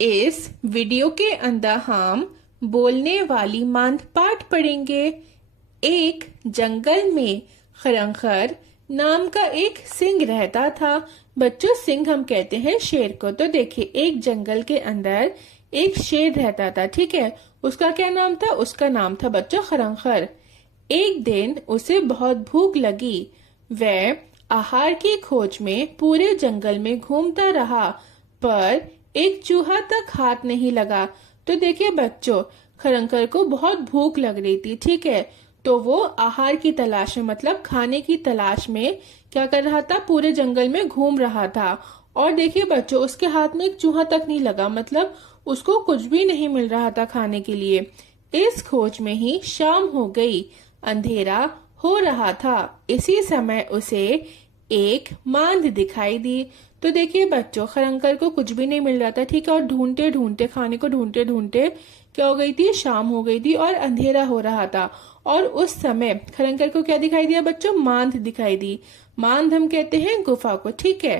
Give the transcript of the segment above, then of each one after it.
इस वीडियो के अंदर हम बोलने वाली मांद पाठ पढ़ेंगे। एक जंगल में खरंखर नाम का एक सिंह रहता था। बच्चों, सिंह हम कहते हैं शेर को। तो देखिए, एक जंगल के अंदर एक शेर रहता था। ठीक है, उसका क्या नाम था? उसका नाम था बच्चों खरंखर। एक दिन उसे बहुत भूख लगी। वह आहार की खोज में पूरे जंगल में घूमता रहा, पर एक चूहा तक हाथ नहीं लगा। तो देखिए बच्चों, खरंकर को बहुत भूख लग रही थी। ठीक है, तो वो आहार की तलाश में, मतलब खाने की तलाश में क्या कर रहा था? पूरे जंगल में घूम रहा था। और देखिए बच्चों, उसके हाथ में एक चूहा तक नहीं लगा, मतलब उसको कुछ भी नहीं मिल रहा था खाने के लिए। इस खोज में ही शाम हो गई, अंधेरा हो रहा था। इसी समय उसे एक मांद दिखाई दी। तो देखिए बच्चों, खरंकर को कुछ भी नहीं मिल रहा था। ठीक है, और ढूंढते ढूंढते, खाने को ढूंढते ढूंढते क्या हो गई थी? शाम हो गई थी और अंधेरा हो रहा था। और उस समय खरंकर को क्या दिखाई दिया बच्चों? मांद दिखाई दी। मांद हम कहते हैं गुफा को। ठीक है,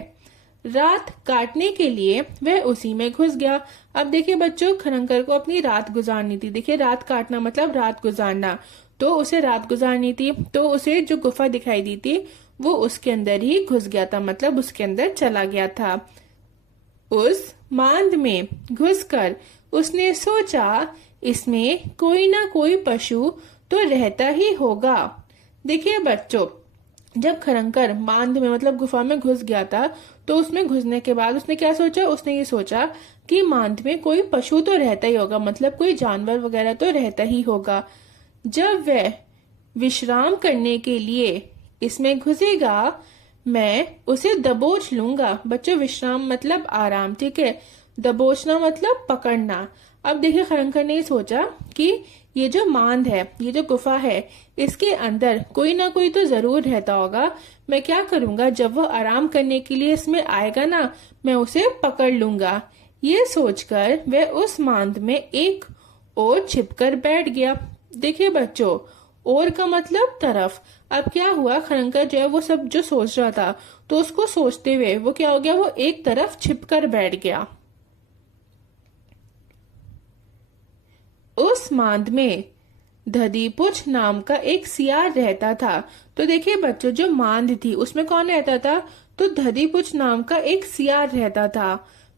रात काटने के लिए वह उसी में घुस गया। अब देखिए बच्चों, खरंकर को अपनी रात गुजारनी थी। देखिए, रात काटना मतलब रात गुजारना। तो उसे रात गुजारनी थी, तो उसे जो गुफा दिखाई दी थी वो उसके अंदर ही घुस गया था, मतलब उसके अंदर चला गया था। उस मांद में घुसकर उसने सोचा, इसमें कोई ना कोई पशु तो रहता ही होगा। देखिए बच्चों, जब खरंकर मांद में, मतलब गुफा में घुस गया था, तो उसमें घुसने के बाद उसने क्या सोचा? उसने ये सोचा कि मांद में कोई पशु तो रहता ही होगा, मतलब कोई जानवर वगैरह तो रहता ही होगा। जब वह विश्राम करने के लिए इसमें घुसेगा, मैं उसे दबोच लूंगा। बच्चों, विश्राम मतलब आराम। ठीक है, दबोचना मतलब पकड़ना। अब देखिए, खरंकर ने सोचा कि ये जो मांद है, ये जो गुफा है, इसके अंदर कोई ना कोई तो जरूर रहता होगा। मैं क्या करूंगा, जब वो आराम करने के लिए इसमें आएगा ना, मैं उसे पकड़ लूंगा। ये सोचकर वह उस मांद में एक और छिपकर बैठ गया। देखिए बच्चों, और का मतलब तरफ। अब क्या हुआ, खरंकर जो है वो सब जो सोच रहा था, तो उसको सोचते हुए वो क्या हो गया? वो एक तरफ छिपकर बैठ गया। उस मांद में धदीपुछ नाम का एक सियार रहता था। तो देखिए बच्चों, जो मांद थी उसमें कौन रहता था? तो धदीपुछ नाम का एक सियार रहता था।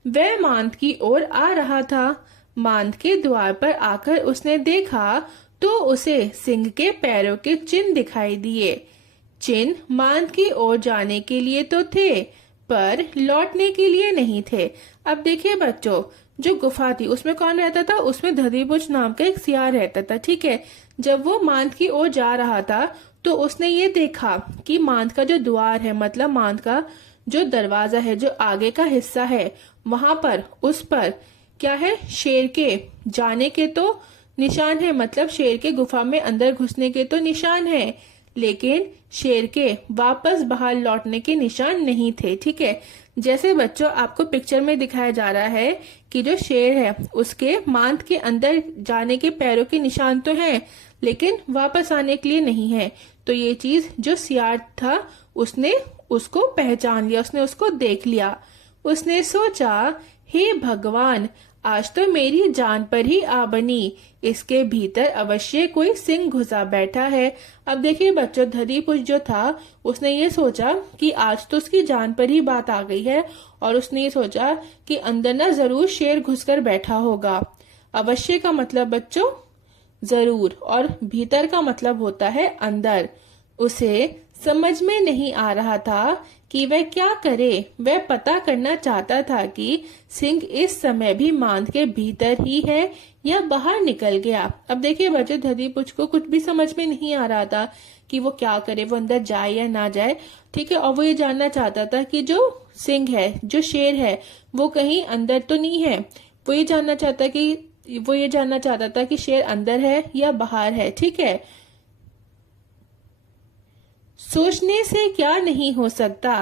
वह मांद की ओर आ रहा था। मांद के द्वार पर आकर उसने देखा तो उसे सिंह के पैरों के चिन्ह दिखाई दिए। चिन्ह मांद की ओर जाने के लिए तो थे, पर लौटने के लिए नहीं थे। अब देखिए बच्चों, जो गुफा थी उसमें कौन रहता था? उसमें धदीपुछ नाम का एक सियार रहता था। ठीक है, जब वो मांद की ओर जा रहा था, तो उसने ये देखा कि मांद का जो द्वार है, मतलब मांद का जो दरवाजा है, जो आगे का हिस्सा है, वहां पर, उस पर क्या है? शेर के जाने के तो निशान है, मतलब शेर के गुफा में अंदर घुसने के तो निशान है, लेकिन शेर के वापस बाहर लौटने के निशान नहीं थे। ठीक है, जैसे बच्चों आपको पिक्चर में दिखाया जा रहा है कि जो शेर है उसके मांद के अंदर जाने के पैरों के निशान तो हैं, लेकिन वापस आने के लिए नहीं है। तो ये चीज जो सियार था उसने उसको पहचान लिया, उसने उसको देख लिया। उसने सोचा, हे भगवान, आज तो मेरी जान पर ही आ बनी। इसके भीतर अवश्य कोई सिंह घुसा बैठा है। अब देखिए बच्चों, धदीपुछ जो था उसने ये सोचा कि आज तो उसकी जान पर ही बात आ गई है, और उसने ये सोचा कि अंदर ना जरूर शेर घुसकर बैठा होगा। अवश्य का मतलब बच्चों जरूर, और भीतर का मतलब होता है अंदर। उसे समझ में नहीं आ रहा था कि वह क्या करे। वह पता करना चाहता था कि सिंह इस समय भी मांद के भीतर ही है या बाहर निकल गया। अब देखिए बच्चे, धदीपुछ को कुछ भी समझ में नहीं आ रहा था कि वो क्या करे, वो अंदर जाए या ना जाए। ठीक है, और वो ये जानना चाहता था कि जो सिंह है, जो शेर है, वो कहीं अंदर तो नहीं है। वो ये जानना चाहता था कि शेर अंदर है या बाहर है। ठीक है, सोचने से क्या नहीं हो सकता।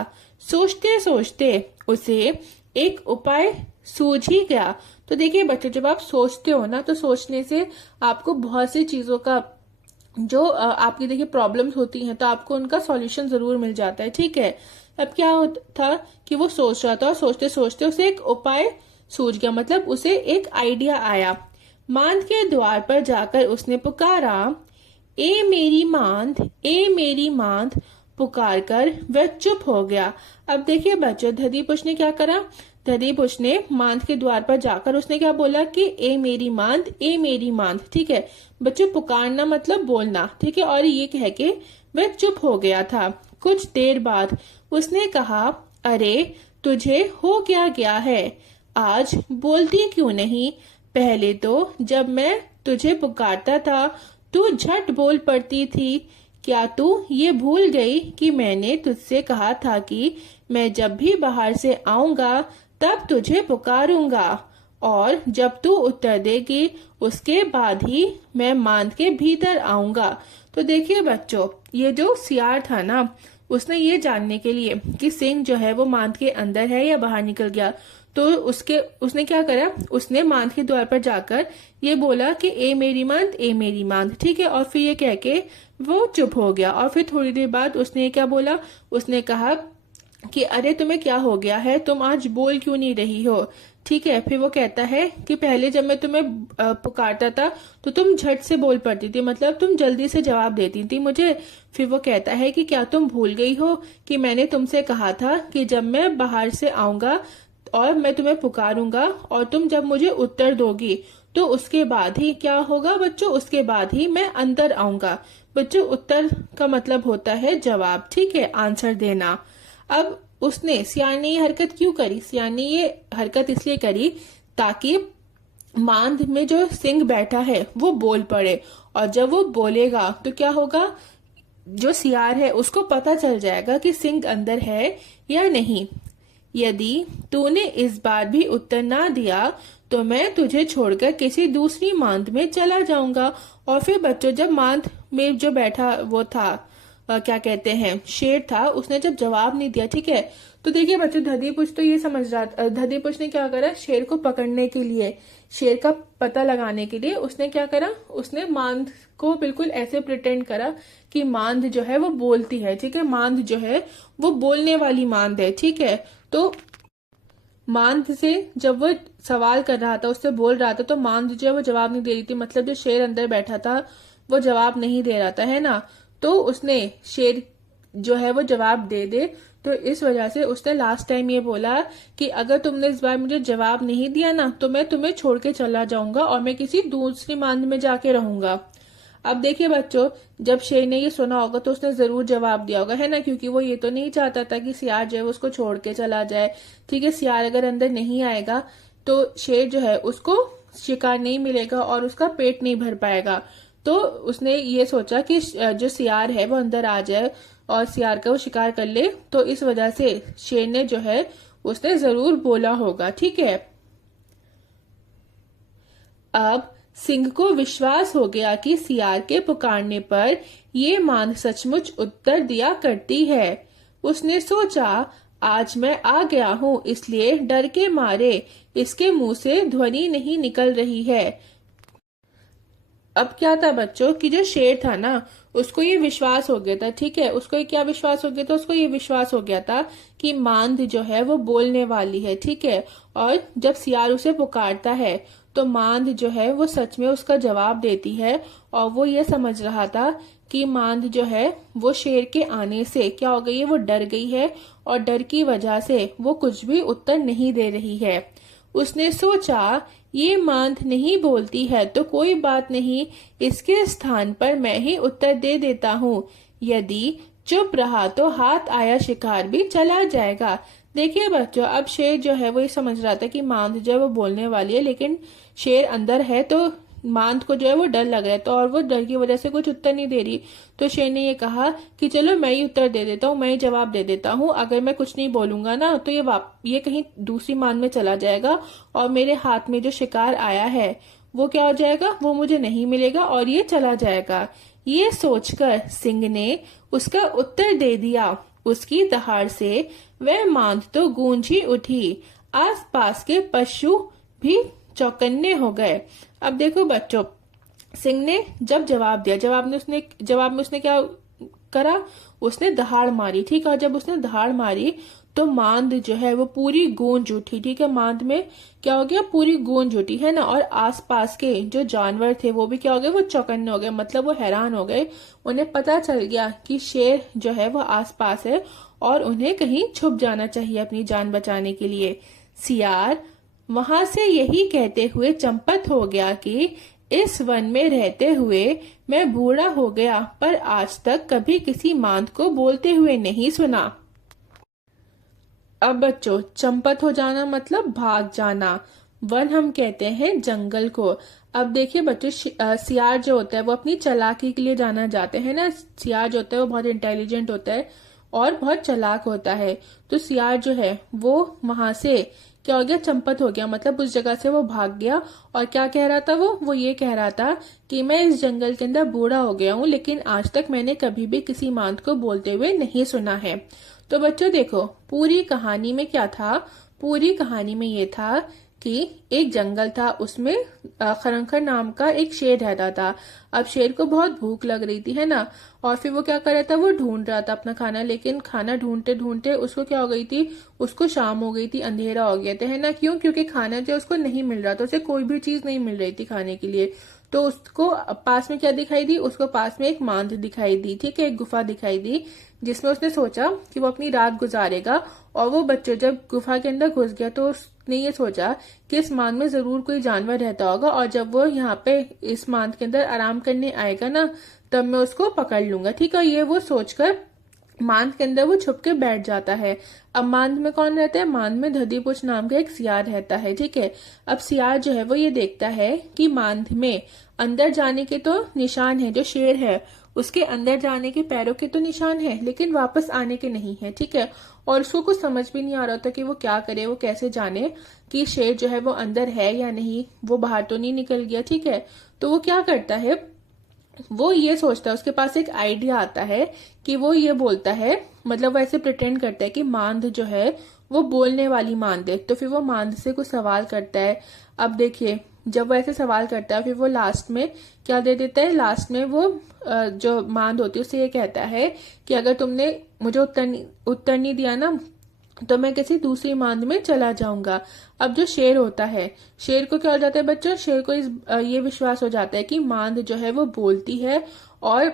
सोचते सोचते उसे एक उपाय सूझ ही गया। तो देखिए बच्चों, जब आप सोचते हो ना, तो सोचने से आपको बहुत सी चीजों का जो आपकी देखिए प्रॉब्लम्स होती हैं, तो आपको उनका सॉल्यूशन जरूर मिल जाता है। ठीक है, अब क्या होता था कि वो सोच रहा था, और सोचते सोचते उसे एक उपाय सूझ गया मतलब उसे एक आइडिया आया। मांद के द्वार पर जाकर उसने पुकारा, ए मेरी मांद, ए मेरी मांद। पुकार कर वह चुप हो गया। अब देखिए बच्चों, धदीपुष ने क्या करा, धदीपुष ने मांद के द्वार पर जाकर उसने क्या बोला कि ए मेरी मांद, ए मेरी मांद। ठीक है बच्चों, पुकारना मतलब बोलना। ठीक है, और ये कह के वह चुप हो गया था। कुछ देर बाद उसने कहा, अरे तुझे हो क्या गया है, आज बोलती क्यों नहीं? पहले तो जब मैं तुझे पुकारता था तू झट बोल पड़ती थी। क्या तू ये भूल गई कि मैंने तुझसे कहा था कि मैं जब भी बाहर से आऊंगा तब तुझे पुकारूंगा, और जब तू उत्तर देगी उसके बाद ही मैं मांद के भीतर आऊंगा। तो देखिए बच्चों, ये जो सियार था ना, उसने ये जानने के लिए कि सिंह जो है वो मांद के अंदर है या बाहर निकल गया, तो उसने क्या करा, उसने मांद के द्वार पर जाकर ये बोला कि ए मेरी मांद, ए मेरी मांद। ठीक है, और फिर ये कह के वो चुप हो गया। और फिर थोड़ी देर बाद उसने क्या बोला, उसने कहा कि अरे तुम्हें क्या हो गया है, तुम आज बोल क्यों नहीं रही हो? ठीक है, फिर वो कहता है कि पहले जब मैं तुम्हें पुकारता था तो तुम झट से बोल पड़ती थी, मतलब तुम जल्दी से जवाब देती थी मुझे। फिर वो कहता है कि क्या तुम भूल गई हो कि मैंने तुमसे कहा था कि जब मैं बाहर से आऊंगा और मैं तुम्हें पुकारूंगा और तुम जब मुझे उत्तर दोगी तो उसके बाद ही क्या होगा बच्चों, उसके बाद ही मैं अंदर आऊंगा। बच्चों, उत्तर का मतलब होता है जवाब। ठीक है, आंसर देना। अब उसने, सियार ने ये हरकत क्यों करी? सियार ने ये हरकत इसलिए करी ताकि मांद में जो सिंह बैठा है वो बोल पड़े, और जब वो बोलेगा तो क्या होगा, जो सियार है उसको पता चल जाएगा कि सिंह अंदर है या नहीं। यदि तूने इस बार भी उत्तर ना दिया तो मैं तुझे छोड़कर किसी दूसरी मांद में चला जाऊंगा। और फिर बच्चों, जब मांद में जो बैठा वो था, क्या कहते हैं, शेर था, उसने जब जवाब नहीं दिया, ठीक है, तो देखिए बच्चों, धदीपुष तो ये समझ रहा, धदीपुष ने क्या करा, शेर को पकड़ने के लिए, शेर का पता लगाने के लिए उसने क्या करा, उसने मांद को बिल्कुल ऐसे प्रिटेंड करा कि मांद जो है वो बोलती है। ठीक है, मांद जो है वो बोलने वाली मांद है। ठीक है, तो मांद से जब वो सवाल कर रहा था, उससे बोल रहा था, तो मांद जो है वो जवाब नहीं दे रही थी, मतलब जो शेर अंदर बैठा था वो जवाब नहीं दे रहा था, है ना। तो उसने, शेर जो है वो जवाब दे दे, तो इस वजह से उसने लास्ट टाइम ये बोला कि अगर तुमने इस बार मुझे जवाब नहीं दिया ना तो मैं तुम्हें छोड़ के चला जाऊंगा और मैं किसी दूसरी मांद में जाके रहूंगा। अब देखिए बच्चों, जब शेर ने ये सुना होगा तो उसने जरूर जवाब दिया होगा, है ना, क्योंकि वो ये तो नहीं चाहता था कि सियार जो है उसको छोड़ के चला जाए। ठीक है, सियार अगर अंदर नहीं आएगा तो शेर जो है उसको शिकार नहीं मिलेगा और उसका पेट नहीं भर पाएगा। तो उसने ये सोचा कि जो सियार है वो अंदर आ जाए और सियार का वो शिकार कर ले, तो इस वजह से शेर ने जो है उसने जरूर बोला होगा। ठीक है, अब सिंह को विश्वास हो गया कि सियार के पुकारने पर ये मांद सचमुच उत्तर दिया करती है। उसने सोचा, आज मैं आ गया हूँ, इसलिए डर के मारे इसके मुंह से ध्वनि नहीं निकल रही है। अब क्या था बच्चों कि जो शेर था ना उसको ये विश्वास हो गया था। ठीक है, उसको ये क्या विश्वास हो गया था, उसको ये विश्वास हो गया था कि मांद जो है वो बोलने वाली है। ठीक है, और जब सियार उसे पुकारता है तो मांद जो है वो सच में उसका जवाब देती है, और वो ये समझ रहा था कि मांद जो है वो शेर के आने से क्या हो गई है, वो डर गई है और डर की वजह से वो कुछ भी उत्तर नहीं दे रही है। उसने सोचा, ये मांद नहीं बोलती है तो कोई बात नहीं, इसके स्थान पर मैं ही उत्तर दे देता हूँ। यदि चुप रहा तो हाथ आया शिकार भी चला जाएगा। देखिए बच्चों, अब शेर जो है वो ये समझ रहा था कि मांद जो है वो बोलने वाली है, लेकिन शेर अंदर है तो मांद को जो है वो डर लग रहा है, तो और वो डर की वजह से कुछ उत्तर नहीं दे रही। तो शेर ने ये कहा कि चलो मैं ही उत्तर दे देता हूँ, मैं ही जवाब दे देता हूँ। अगर मैं कुछ नहीं बोलूंगा ना तो ये कहीं दूसरी मांद में चला जाएगा और मेरे हाथ में जो शिकार आया है वो क्या हो जाएगा, वो मुझे नहीं मिलेगा और ये चला जाएगा। ये सोचकर सिंह ने उसका उत्तर दे दिया। उसकी दहाड़ से वह मांद तो गूंज ही उठी, आसपास के पशु भी चौकन्ने हो गए। अब देखो बच्चों, सिंह ने जब जवाब दिया, जवाब में उसने क्या करा, उसने दहाड़ मारी। ठीक है, जब उसने दहाड़ मारी तो मांद जो है वो पूरी गूंज उठी। ठीक है, मांद में क्या हो गया, पूरी गूंज उठी है ना। और आसपास के जो जानवर थे वो भी क्या हो गए, वो चौकन्ने हो गए, मतलब वो हैरान हो गए। उन्हें पता चल गया कि शेर जो है वो आसपास है और उन्हें कहीं छुप जाना चाहिए अपनी जान बचाने के लिए। सियार वहां से यही कहते हुए चंपत हो गया कि इस वन में रहते हुए मैं बूढ़ा हो गया, पर आज तक कभी किसी मांद को बोलते हुए नहीं सुना। अब बच्चों, चंपत हो जाना मतलब भाग जाना। वन हम कहते हैं जंगल को। अब देखिए बच्चों, सियार जो होता है वो अपनी चालाकी के लिए जाना जाते हैं ना। सियार जो होता है वो बहुत इंटेलिजेंट होता है और बहुत चालाक होता है। तो सियार जो है वो वहां से क्या हो गया, चंपत हो गया, मतलब उस जगह से वो भाग गया। और क्या कह रहा था वो ये कह रहा था कि मैं इस जंगल के अंदर बूढ़ा हो गया हूँ, लेकिन आज तक मैंने कभी भी किसी मांद को बोलते हुए नहीं सुना है। तो बच्चों देखो, पूरी कहानी में क्या था, पूरी कहानी में ये था कि एक जंगल था, उसमें खरंखर नाम का एक शेर रहता था। अब शेर को बहुत भूख लग रही थी है ना, और फिर वो क्या कर रहा था, वो ढूंढ रहा था अपना खाना, लेकिन खाना ढूंढते ढूंढते उसको क्या हो गई थी, उसको शाम हो गई थी, अंधेरा हो गया था है ना। क्यों? क्योंकि खाना जो उसको नहीं मिल रहा था, उसे कोई भी चीज नहीं मिल रही थी खाने के लिए। तो उसको पास में क्या दिखाई दी, उसको पास में एक मांद दिखाई दी। ठीक है, एक गुफा दिखाई दी जिसमें उसने सोचा कि वो अपनी रात गुजारेगा। और वो बच्चों जब गुफा के अंदर घुस गया तो उसने ये सोचा कि इस मांद में जरूर कोई जानवर रहता होगा, और जब वो यहाँ पे इस मांद के अंदर आराम करने आएगा ना, तब मैं उसको पकड़ लूंगा। ठीक है, ये वो सोचकर मांद के अंदर वो छुप के बैठ जाता है। अब मांद में कौन रहता है, मांद में धदीपुछ नाम का एक सियार रहता है। ठीक है, अब सियार जो है वो ये देखता है कि मांद में अंदर जाने के तो निशान है, जो शेर है उसके अंदर जाने के पैरों के तो निशान है, लेकिन वापस आने के नहीं है। ठीक है, और उसको कुछ समझ भी नहीं आ रहा था कि वो क्या करे, वो कैसे जाने कि शेर जो है वो अंदर है या नहीं, वो बाहर तो नहीं निकल गया। ठीक है, तो वो क्या करता है, वो ये सोचता है, उसके पास एक आइडिया आता है कि वो ये बोलता है, मतलब वो ऐसे प्रिटेंड करता है कि मांद जो है वो बोलने वाली मांद है। तो फिर वो मांद से कुछ सवाल करता है। अब देखिए, जब वो ऐसे सवाल करता है, फिर वो लास्ट में क्या दे देता है, लास्ट में वो जो मांद होती है उससे ये कहता है कि अगर तुमने मुझे उत्तर नहीं दिया ना, तो मैं किसी दूसरी मांद में चला जाऊंगा। अब जो शेर होता है, शेर को क्या हो जाता है बच्चों, शेर को ये विश्वास हो जाता है कि मांद जो है वो बोलती है, और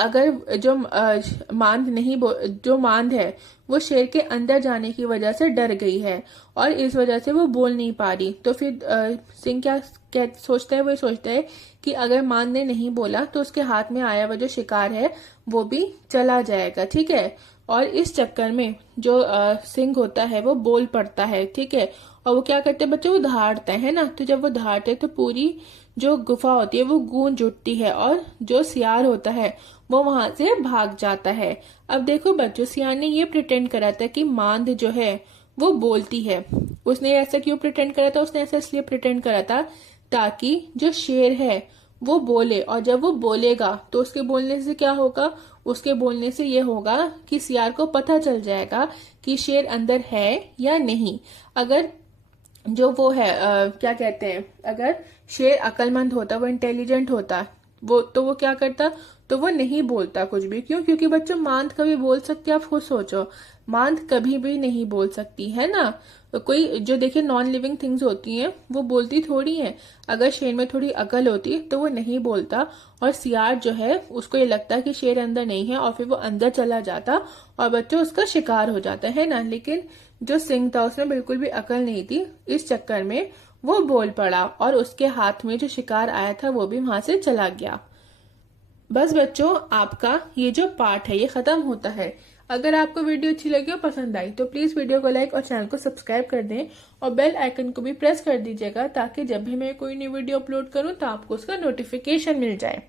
अगर जो मांद नहीं जो मांद है वो शेर के अंदर जाने की वजह से डर गई है और इस वजह से वो बोल नहीं पा रही। तो फिर सिंह क्या सोचता है, वो सोचता है कि अगर मांद ने नहीं बोला तो उसके हाथ में आया हुआ जो शिकार है वो भी चला जाएगा। ठीक है, और इस चक्कर में जो सिंह होता है वो बोल पड़ता है। ठीक है, और वो क्या करते हैं बच्चों, वो दहाड़ते हैं ना। तो जब वो दहाड़ते हैं तो पूरी जो गुफा होती है वो गूंज उठती है, और जो सियार होता है वो वहां से भाग जाता है। अब देखो बच्चों, सियार ने ये प्रिटेंड करा था कि मांद जो है वो बोलती है। उसने ऐसा क्यों प्रिटेंड करा था, उसने ऐसा इसलिए प्रिटेंड करा था ताकि जो शेर है वो बोले, और जब वो बोलेगा तो उसके बोलने से क्या होगा, उसके बोलने से ये होगा कि सियार को पता चल जाएगा कि शेर अंदर है या नहीं। अगर जो वो है क्या कहते हैं, अगर शेर अक्लमंद होता, वो इंटेलिजेंट होता, वो क्या करता, तो वो नहीं बोलता कुछ भी। क्यों? क्योंकि बच्चों मांद कभी बोल सकती है, आप खुद सोचो, मांद कभी भी नहीं बोल सकती है ना। कोई जो देखिए नॉन लिविंग थिंग्स होती हैं वो बोलती थोड़ी हैं। अगर शेर में थोड़ी अकल होती तो वो नहीं बोलता, और सियार जो है उसको ये लगता कि शेर अंदर नहीं है, और फिर वो अंदर चला जाता और बच्चों उसका शिकार हो जाता है ना। लेकिन जो सिंह था उसने बिल्कुल भी अकल नहीं थी, इस चक्कर में वो बोल पड़ा और उसके हाथ में जो शिकार आया था वो भी वहां से चला गया। बस बच्चों, आपका ये जो पार्ट है ये खत्म होता है। अगर आपको वीडियो अच्छी लगी और पसंद आई तो प्लीज वीडियो को लाइक और चैनल को सब्सक्राइब कर दें, और बेल आइकन को भी प्रेस कर दीजिएगा, ताकि जब भी मैं कोई न्यू वीडियो अपलोड करूं तो आपको उसका नोटिफिकेशन मिल जाए।